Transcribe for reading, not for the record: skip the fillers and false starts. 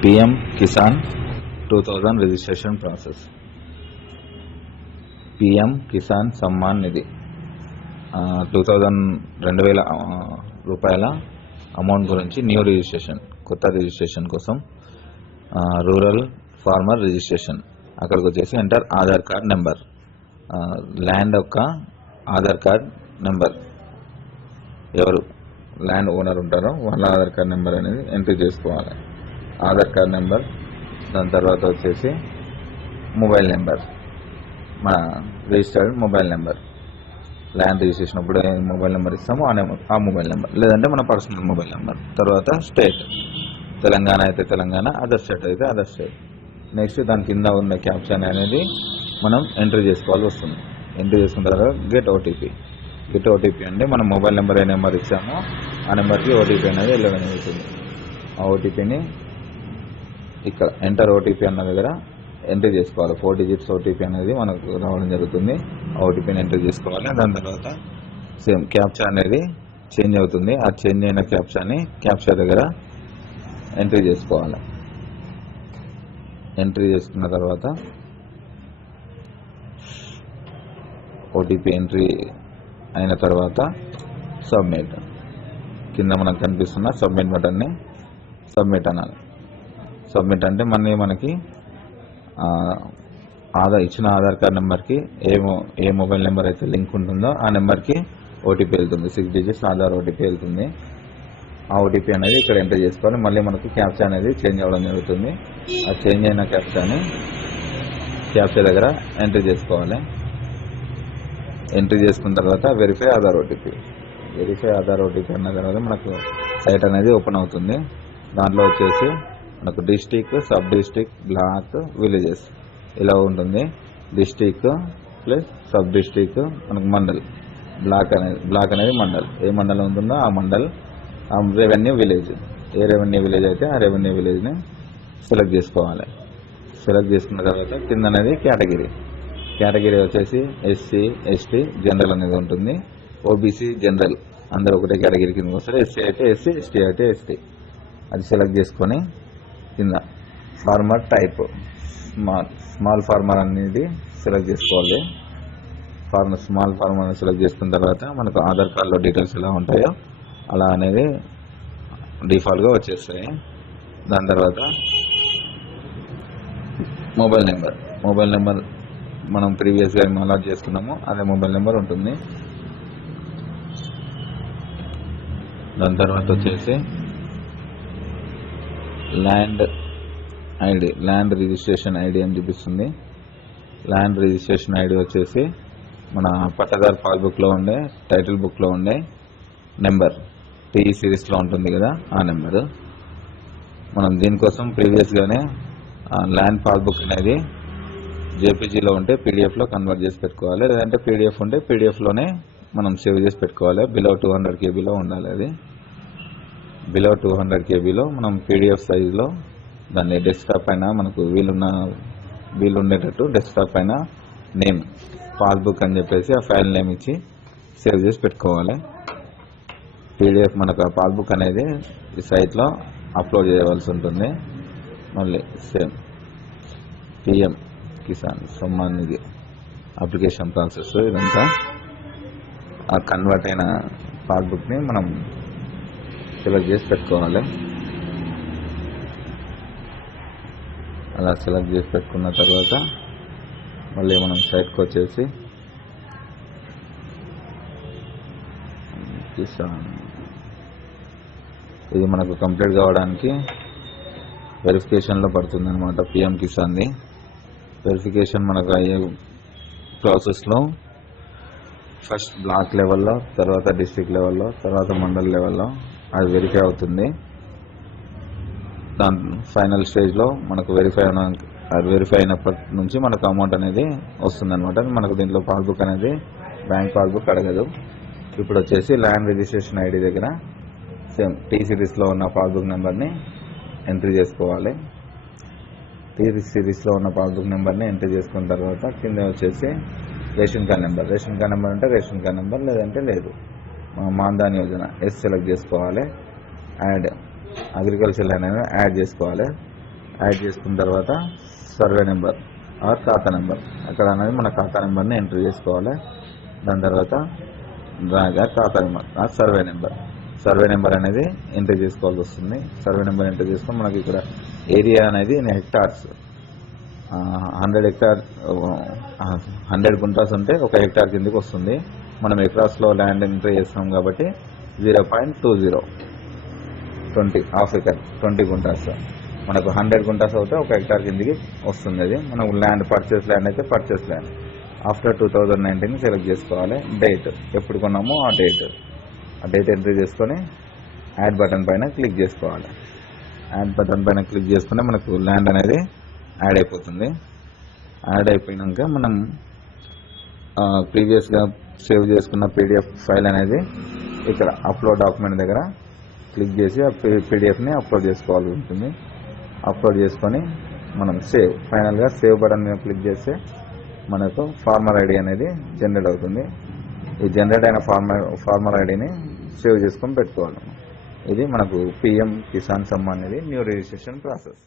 PM Kisan 2000 registration process. PM Kisan Samman Nidhi 2000 రూపాయల amount గురించి new registration, కొత్త రిజిస్ట్రేషన్ కోసం రూరల్ ఫార్మర్ రిజిస్ట్రేషన్. అక్కడికి వచ్చేసి enter Aadhaar card number, land యొక్క ఆధార్ కార్డ్ నెంబర్, ఎవరు ల్యాండ్ ఓనర్ ఉంటారో వాళ్ళ ఆధార్ కార్డ్ నెంబర్ అనేది ఎంట్రీ చేసుకోవాలి. ఆధార్ కార్డ్ నెంబర్, దాని తర్వాత వచ్చేసి మొబైల్ నెంబర్, మన registered mobile number. Land registration అప్పుడు ఏ మొబైల్ నెంబర్ ఇస్తామో ఆ మొబైల్ నెంబర్, లేదంటే మన పర్సనల్ మొబైల్ నెంబర్. తర్వాత స్టేట్, తెలంగాణ అయితే తెలంగాణ, అదర్ స్టేట్ అయితే అదర్ స్టేట్. నెక్స్ట్ దాని కింద ఉన్న క్యాప్షన్ అనేది మనం ఎంట్రీ చేసుకోవాల్సి వస్తుంది. ఎంట్రీ చేసుకున్న తర్వాత గెట్ ఓటీపీ. గెట్ ఓటీపీ అంటే మనం మొబైల్ నెంబర్ ఏ నెంబర్ ఇచ్చామో ఆ నెంబర్కి ఓటీపీ అనేది వెళ్ళడం జరుగుతుంది. ఆ ఓటీపీని ఇక్కడ ఎంటర్ ఓటీపీ అన్న దగ్గర ఎంట్రీ చేసుకోవాలి. 4 digits ఓటీపీ అనేది మనకు రావడం జరుగుతుంది. ఆ ఓటీపీని ఎంట్రీ చేసుకోవాలి. దాని తర్వాత సేమ్ క్యాప్చా అనేది చేంజ్ అవుతుంది. ఆ చేంజ్ అయిన క్యాప్చాని క్యాప్చా దగ్గర ఎంట్రీ చేసుకోవాలి. ఎంట్రీ చేసుకున్న తర్వాత ఓటీపీ ఎంట్రీ అయిన తర్వాత సబ్మిట్, కింద మనకు కనిపిస్తున్న సబ్మిట్ బటన్ని సబ్మిట్ అనాలి. సబ్మిట్ అంటే మనకి ఇచ్చిన ఆధార్ కార్డ్ నెంబర్కి ఏ మొబైల్ నెంబర్ అయితే లింక్ ఉంటుందో ఆ నెంబర్కి ఓటీపీ వెళ్తుంది. 6 digits ఆధార్ ఓటీపీ వెళ్తుంది. ఆ ఓటీపీ అనేది ఇక్కడ ఎంటర్ చేసుకోవాలి. మళ్ళీ మనకు క్యాప్చా అనేది చేంజ్ అవ్వడం జరుగుతుంది. ఆ చేంజ్ అయిన క్యాప్చాని క్యాప్చా దగ్గర ఎంట్రీ చేసుకోవాలి. ఎంట్రీ చేసుకున్న తర్వాత verify Aadhaar OTP. Verify Aadhaar OTP అన్న తర్వాత మనకు సైట్ అనేది ఓపెన్ అవుతుంది. దాంట్లో వచ్చేసి మనకు district, sub district, block, villages ఇలా ఉంటుంది. డిస్టిక్ ప్లస్ సబ్ డిస్టిక్ మనకు మండల్, బ్లాక్ అనేది మండల్, ఏ మండలం ఉంటుందో ఆ మండల్. రెవెన్యూ విలేజ్, ఏ రెవెన్యూ విలేజ్ అయితే ఆ రెవెన్యూ విలేజ్ని సెలెక్ట్ చేసుకోవాలి. సెలెక్ట్ చేసుకున్న తర్వాత కింద అనేది కేటగిరీ వచ్చేసి SC, ST, జనరల్ అనేది ఉంటుంది. OBC, జనరల్ అందరూ ఒకటే కేటగిరీ కిందకి వస్తారు. SC అయితే SC, ST అయితే ST. అది సెలెక్ట్ చేసుకొని కింద ఫార్మర్ టైప్ స్మాల్ ఫార్మర్ అనేది సెలెక్ట్ చేసుకోవాలి. స్మాల్ ఫార్మర్ సెలెక్ట్ చేసుకున్న తర్వాత మనకు ఆధార్ కార్డులో డీటెయిల్స్ ఎలా ఉంటాయో అలా అనేది డిఫాల్ట్గా వచ్చేస్తాయి. దాని తర్వాత మొబైల్ నెంబర్ మనం ప్రీవియస్గా అలాట్ చేసుకున్నాము అదే మొబైల్ నెంబర్ ఉంటుంది. దాని తర్వాత వచ్చేసి ల్యాండ్ రిజిస్ట్రేషన్ ఐడి అని చూపిస్తుంది. ల్యాండ్ రిజిస్ట్రేషన్ ఐడి వచ్చేసి మన పట్టాదారు పాస్బుక్లో ఉండే, టైటిల్ బుక్లో ఉండే నెంబర్, TE సిరీస్లో ఉంటుంది కదా ఆ నెంబరు. మనం దీనికోసం ప్రీవియస్గానే ల్యాండ్ పాస్బుక్ అనేది JPGలో ఉంటే PDFలో కన్వర్ట్ చేసి పెట్టుకోవాలి. లేదంటే PDF ఉంటే PDFలోనే మనం సేవ్ చేసి పెట్టుకోవాలి. బిలో 200 KBలో ఉండాలి. అది బిలో 200 KBలో మనం PDF సైజులో దాన్ని డెస్క్టాప్ పైన మనకు వీలుండేటట్టు డెస్క్టాప్ పైన నేమ్ పాస్బుక్ అని చెప్పేసి ఆ ఫైల్ నేమ్ ఇచ్చి సేవ్ చేసి పెట్టుకోవాలి. PDF మనకు ఆ పాస్బుక్ అనేది ఈ సైట్లో అప్లోడ్ చేయవలసి ఉంటుంది. మళ్ళీ సేమ్ PM కిసాన్ సమ్మాన్ నిధి అప్లికేషన్ ప్రాసెస్ ఇదంతా. ఆ కన్వర్ట్ అయిన పాస్బుక్ని మనం సెలెక్ట్ చేసి పెట్టుకోవాలి. అలా సెలెక్ట్ చేసి పెట్టుకున్న తర్వాత మళ్ళీ మనం సైట్కి వచ్చేసి కిసాన్ ఇది మనకు కంప్లీట్ కావడానికి వెరిఫికేషన్లో పడుతుంది అనమాట. PM కిసాన్ది వెరిఫికేషన్ మనకు అయ్యే ప్రాసెస్లో ఫస్ట్ బ్లాక్ లెవెల్లో, తర్వాత డిస్ట్రిక్ట్ లెవెల్లో, తర్వాత మండల్ లెవెల్లో అది వెరిఫై అవుతుంది. దాని ఫైనల్ స్టేజ్లో మనకు వెరిఫై అయినప్పటి నుంచి మనకు అమౌంట్ అనేది వస్తుంది అనమాట. మనకు దీంట్లో పాస్బుక్ అనేది బ్యాంక్ పాస్బుక్ అడగదు. ఇప్పుడు వచ్చేసి ల్యాండ్ రిజిస్ట్రేషన్ ఐడి దగ్గర సేమ్ T సిరీస్లో ఉన్న పాస్బుక్ నెంబర్ని ఎంట్రీ చేసుకోవాలి. T సిరీస్లో ఉన్న పాస్బుక్ నెంబర్ని ఎంట్రీ చేసుకున్న తర్వాత కింద వచ్చేసి రేషన్ కార్డ్ నెంబర్ అంటే రేషన్ కార్డ్ నెంబర్, లేదంటే లేదు. మాన్ధాన్ యోజన సెలెక్ట్ చేసుకోవాలి. యాడ్ అగ్రికల్చర్ అనేది యాడ్ చేసుకోవాలి. యాడ్ చేసుకున్న తర్వాత సర్వే నెంబర్ ఆర్ ఖాతా నెంబర్ అక్కడ అనేది మన ఖాతా నెంబర్ని ఎంటర్ చేసుకోవాలి. దాని తర్వాత ఖాతా నెంబర్ ఆ సర్వే నెంబర్ అనేది ఎంటర్ చేసుకోవాల్సి వస్తుంది. సర్వే నెంబర్ ఎంటర్ చేసుకొని మనకి ఇక్కడ ఏరియా అనేది హెక్టార్స్ 100 గుంటాస్ ఉంటే 1 హెక్టార్ కిందకి వస్తుంది. మనం ఎకరాస్లో ల్యాండ్ ఎంటర్ చేస్తున్నాం కాబట్టి 0.20 హాఫ్ ఎకర్ 20 గుంటాస్. మనకు 100 గుంటాస్ అవుతే 1 హెక్టార్ కిందకి వస్తుంది. అది మనకు ల్యాండ్ పర్చేస్ ల్యాండ్ అయితే పర్చేస్ ల్యాండ్. ఆఫ్టర్ 2019 సెలెక్ట్ చేసుకోవాలి. డేట్ ఎప్పుడు కొన్నామో ఆ డేట్ ఎంట్రీ చేసుకొని యాడ్ బటన్ పైన క్లిక్ చేసుకోవాలి. యాడ్ బటన్ పైన క్లిక్ చేసుకుంటే మనకు ల్యాండ్ అనేది యాడ్ అయిపోతుంది. యాడ్ అయిపోయినాక మనం ప్రీవియస్గా సేవ్ చేసుకున్న పీడిఎఫ్ ఫైల్ అనేది ఇక్కడ అప్లోడ్ డాక్యుమెంట్ దగ్గర క్లిక్ చేసి ఆ పీడిఎఫ్ని అప్లోడ్ చేసుకోవాల్సి ఉంటుంది. అప్లోడ్ చేసుకొని మనం ఫైనల్గా సేవ్ బటన్ మీద క్లిక్ చేస్తే మనకు ఫార్మర్ ఐడి అనేది జనరేట్ అవుతుంది. ఈ జనరేట్ అయిన ఫార్మర్ ఐడిని సేవ్ చేసుకొని పెట్టుకోవాలి. ఇది మనకు PM కిసాన్ సమ్మాన్ అనేది న్యూ రిజిస్ట్రేషన్ ప్రాసెస్.